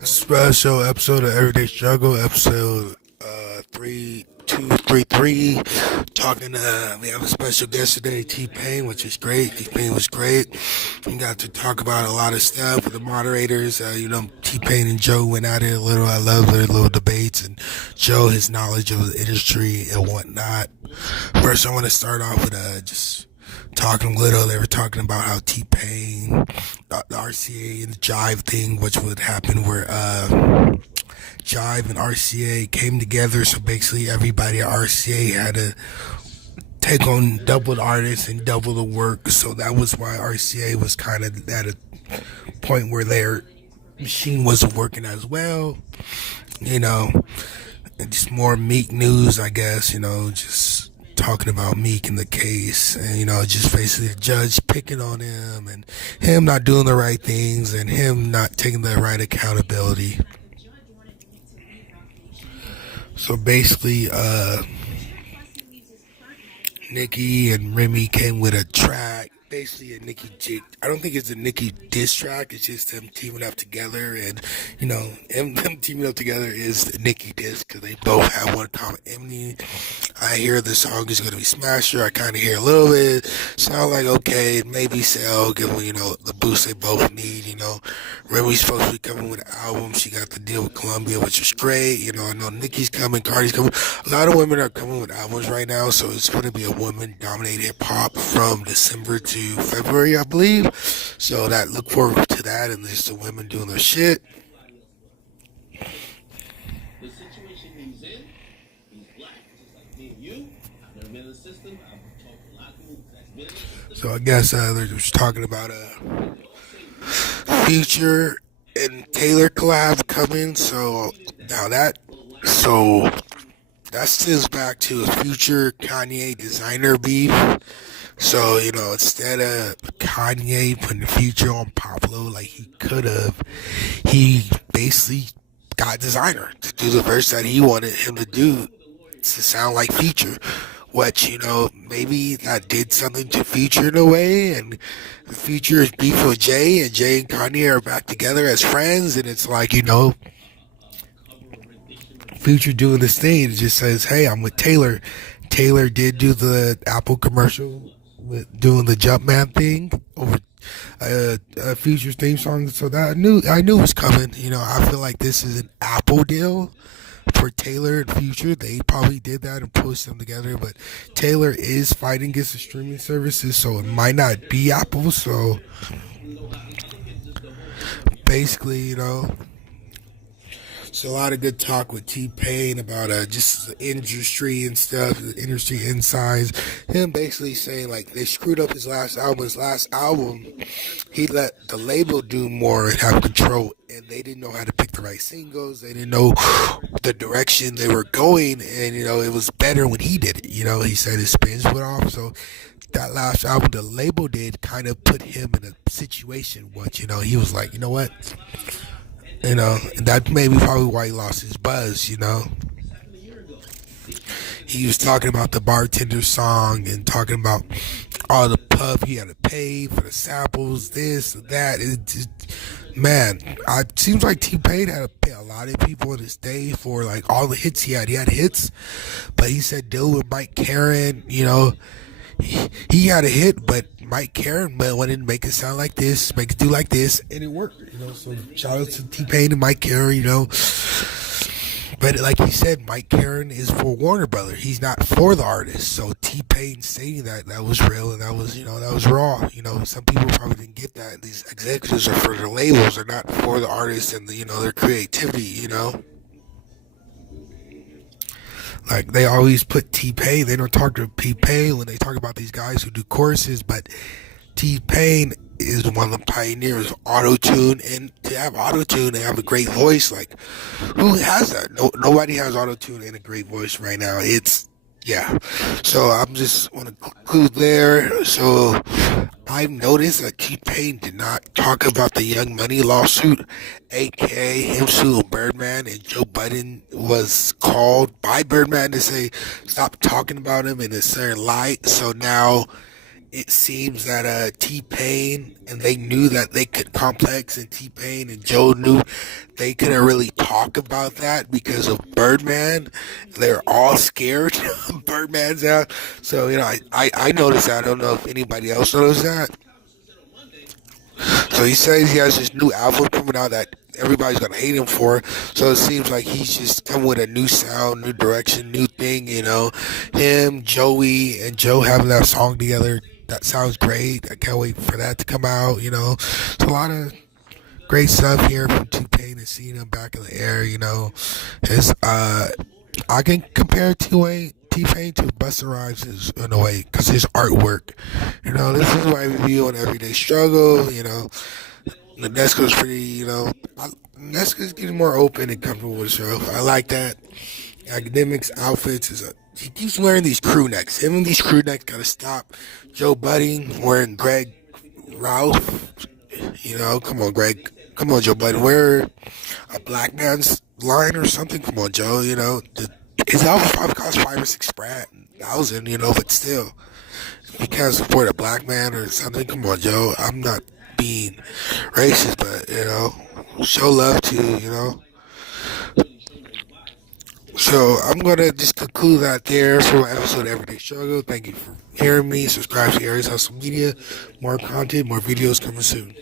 Special episode of Everyday Struggle, episode 3233. We have a special guest today, T Pain, which is great. T Pain was great. We got to talk about a lot of stuff with the moderators. T Pain and Joe went at it a little. I love their little debates, and Joe, his knowledge of the industry and whatnot. First, I want to start off with just talking a little. They were talking about how T Pain, the RCA and the Jive thing, which would happen where Jive and RCA came together. So basically, everybody at RCA had to take on double the artists and double the work. So that was why RCA was kind of at a point where their machine wasn't working as well. You know, and just more Meek news, I guess. Just talking about Meek in the case, and just basically the judge picking on him and him not doing the right things and him not taking the right accountability. So basically, Nicki and Remy came with a track. Basically, a Nicki jig. I don't think it's a Nicki diss track. It's just them teaming up together, and them teaming up together is the Nicki diss because they both have one common enemy. I hear the song is gonna be Smasher. I kind of hear a little bit. Sound like okay, maybe sell, give them the boost they both need. Remy's supposed to be coming with an album. She got the deal with Columbia, which is great. I know Nicki's coming, Cardi's coming. A lot of women are coming with albums right now, so it's gonna be a woman-dominated hip hop from December to February, I believe. So that look forward to that, and there's the women doing their shit. So I guess they're just talking about a Future and Taylor collab coming. So that stems back to a Future Kanye designer beef. So, instead of Kanye putting the Future on Pablo like he could have, he basically got designer to do the verse that he wanted him to do to sound like Future. Which, maybe that did something to Future in a way, and the Future is beef with Jay, and Jay and Kanye are back together as friends, and it's like, Future doing this thing. It just says, hey, I'm with Taylor. Taylor did do the Apple commercial with doing the Jumpman thing over Future's theme song. So that I knew it was coming. I feel like this is an Apple deal for Taylor and Future. They probably did that and pushed them together, but Taylor is fighting against the streaming services, so it might not be Apple. So basically, it's a lot of good talk with T-Pain about just the industry and stuff, the industry insides. Him basically saying like they screwed up his last album. His last album, he let the label do more and have control, and they didn't know how to pick the right singles. They didn't know the direction they were going, and it was better when he did it. He said his spins went off, so that last album the label did kind of put him in a situation which he was like, what. And that may be probably why he lost his buzz, He was talking about the bartender song and talking about all the puff he had to pay for the samples, this, that. Man, it seems like T-Pain had to pay a lot of people in his day for like all the hits he had. He had hits, but he said deal with Mike Caren, he had a hit, but Mike Caren wanted to make it sound like this, make it do like this, and it worked. So shout out to T-Pain and Mike Caren. But like he said, Mike Caren is for Warner Brothers. He's not for the artist. So T-Pain saying that was real, and that was raw. Some people probably didn't get that. These executives are for the labels, they're not for the artists and their creativity. Like they always put T-Pain. They don't talk to T-Pain when they talk about these guys who do choruses, but T-Pain is one of the pioneers of auto-tune, and to have auto-tune and have a great voice, like who has that? Nobody has auto-tune and a great voice right now. Yeah. So I'm just want to conclude there. So I've noticed that T-Pain did not talk about the Young Money lawsuit, aka him suing Birdman, and Joe Budden was called by Birdman to say stop talking about him in a certain light. So now it seems that T-Pain, and they knew that they could, Complex and T-Pain and Joe knew they couldn't really talk about that because of Birdman. They're all scared Birdman's out. So, I noticed that. I don't know if anybody else noticed that. So he says he has this new album coming out that everybody's gonna hate him for. So it seems like he's just coming with a new sound, new direction, new thing. Him, Joey, and Joe having that song together. That sounds great. I can't wait for that to come out. It's a lot of great stuff here from T-Pain and seeing him back in the air. His I can compare T-Pain to Busta Rhymes in a way because his artwork. This is my review on Everyday Struggle. Nesco's pretty. Nesco's getting more open and comfortable with himself. I like that. Academics outfits he keeps wearing these crew necks. Him and these crew necks gotta stop. Joe Budden wearing Greg Ralph. Come on, Greg. Come on, Joe Budden. Wear a black man's line or something. Come on, Joe. His album probably cost 5 or 6 thousand. But still, if you can't support a black man or something, come on, Joe. I'm not being racist, but show love to. So I'm gonna just conclude that there for my episode of Everyday Struggle. Thank you for hearing me. Subscribe to Aries Hustle Media. More content, more videos coming soon.